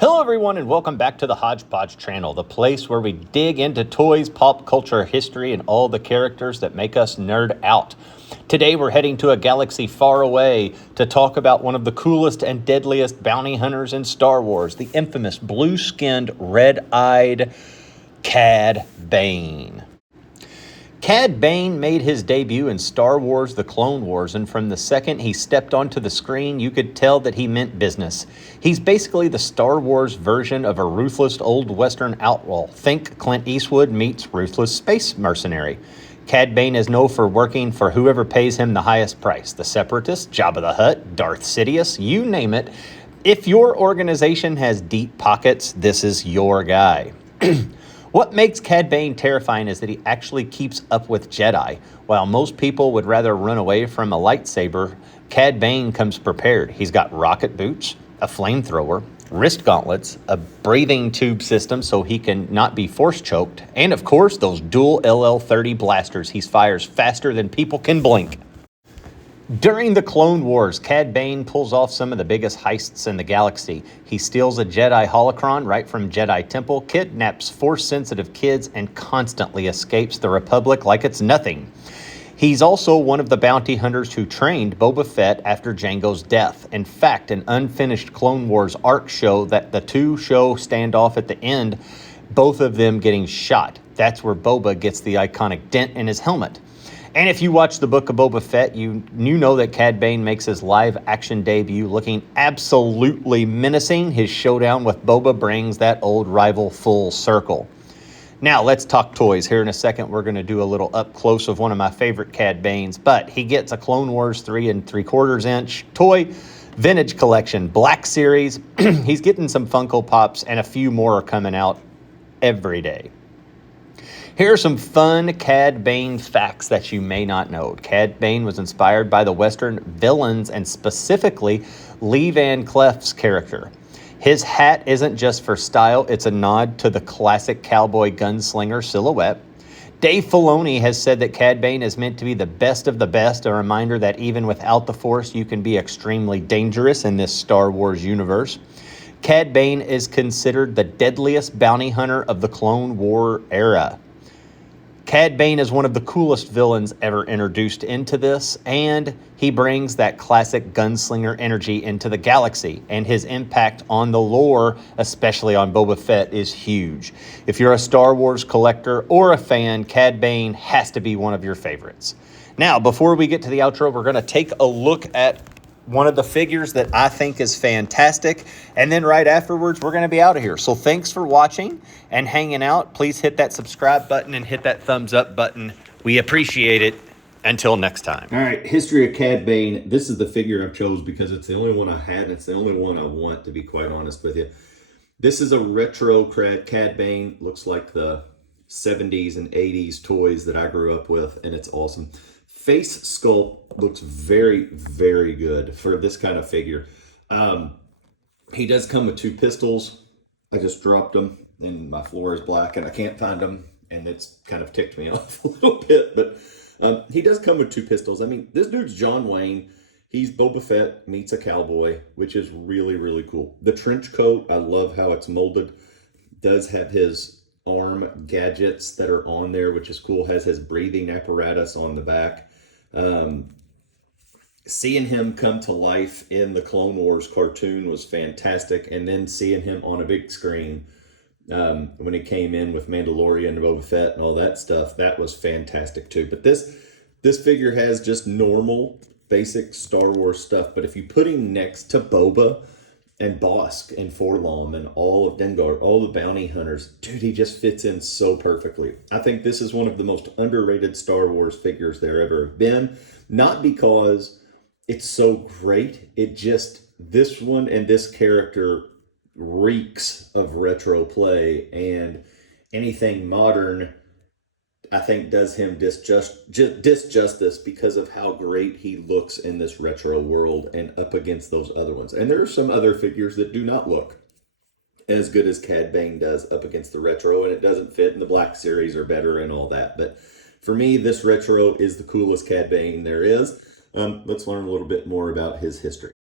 Hello everyone and welcome back to the Hodgepodge channel, the place where we dig into toys, pop culture, history, and all the characters that make us nerd out. Today we're heading to a galaxy far away to talk about one of the coolest and deadliest bounty hunters in Star Wars, the infamous blue-skinned, red-eyed Cad Bane. Cad Bane made his debut in Star Wars: The Clone Wars, and from the second he stepped onto the screen, you could tell that he meant business. He's basically the Star Wars version of a ruthless old Western outlaw. Think Clint Eastwood meets ruthless space mercenary. Cad Bane is known for working for whoever pays him the highest price. The Separatists, Jabba the Hutt, Darth Sidious, you name it. If your organization has deep pockets, this is your guy. What makes Cad Bane terrifying is that he actually keeps up with Jedi. While most people would rather run away from a lightsaber, Cad Bane comes prepared. He's got rocket boots, a flamethrower, wrist gauntlets, a breathing tube system so he can not be force choked, and of course those dual LL-30 blasters. He fires faster than people can blink. During the Clone Wars, Cad Bane pulls off some of the biggest heists in the galaxy. He steals a Jedi holocron right from Jedi Temple, kidnaps Force-sensitive kids, and constantly escapes the Republic like it's nothing. He's also one of the bounty hunters who trained Boba Fett after Jango's death. In fact, an unfinished Clone Wars arc show that the two show standoff at the end, both of them getting shot. That's where Boba gets the iconic dent in his helmet. And if you watch the Book of Boba Fett, you know that Cad Bane makes his live-action debut looking absolutely menacing. His showdown with Boba brings that old rival full circle. Now, let's talk toys. Here in a second, we're going to do a little up-close of one of my favorite Cad Banes, but he gets a Clone Wars 3 3/4 inch toy, vintage collection, Black Series. He's getting some Funko Pops, and a few more are coming out every day. Here are some fun Cad Bane facts that you may not know. Cad Bane was inspired by the Western villains and specifically Lee Van Cleef's character. His hat isn't just for style, it's a nod to the classic cowboy gunslinger silhouette. Dave Filoni has said that Cad Bane is meant to be the best of the best, a reminder that even without the Force, you can be extremely dangerous in this Star Wars universe. Cad Bane is considered the deadliest bounty hunter of the Clone War era. Cad Bane is one of the coolest villains ever introduced into this, and he brings that classic gunslinger energy into the galaxy, and his impact on the lore, especially on Boba Fett, is huge. If you're a Star Wars collector or a fan, Cad Bane has to be one of your favorites. Now, before we get to the outro, we're going to take a look at one of the figures that I think is fantastic. And then right afterwards, we're going to be out of here. So thanks for watching and hanging out. Please hit that subscribe button and hit that thumbs up button. We appreciate it. Until next time. All right, history of Cad Bane. This is the figure I've chose because it's the only one I had, and it's the only one I want, to be quite honest with you. This is a retro Cad Bane. Looks like the 70s and 80s toys that I grew up with, and it's awesome. Face sculpt looks very, very good for this kind of figure. He does come with two pistols. I just dropped them, and my floor is black, and I can't find them, and it's kind of ticked me off a little bit. But he does come with two pistols. I mean, this dude's John Wayne. He's Boba Fett meets a cowboy, which is really, really cool. The trench coat, I love how it's molded. Does have his arm gadgets that are on there, which is cool. Has his breathing apparatus on the back. Seeing him come to life in the Clone Wars cartoon was fantastic, and then seeing him on a big screen when he came in with Mandalorian and Boba Fett and all that stuff, that was fantastic too. But this figure has just normal basic Star Wars stuff, but if you put him next to Boba and Bosk and Forlom and all of Dengar, all the bounty hunters, dude, he just fits in so perfectly. I think this is one of the most underrated Star Wars figures there ever have been. Not because it's so great, it just, this one and this character reeks of retro play, and anything modern, I think, does him disjustice because of how great he looks in this retro world and up against those other ones. And there are some other figures that do not look as good as Cad Bane does up against the retro, and it doesn't fit, and the Black Series are better and all that. But for me, this retro is the coolest Cad Bane there is. Let's learn a little bit more about his history.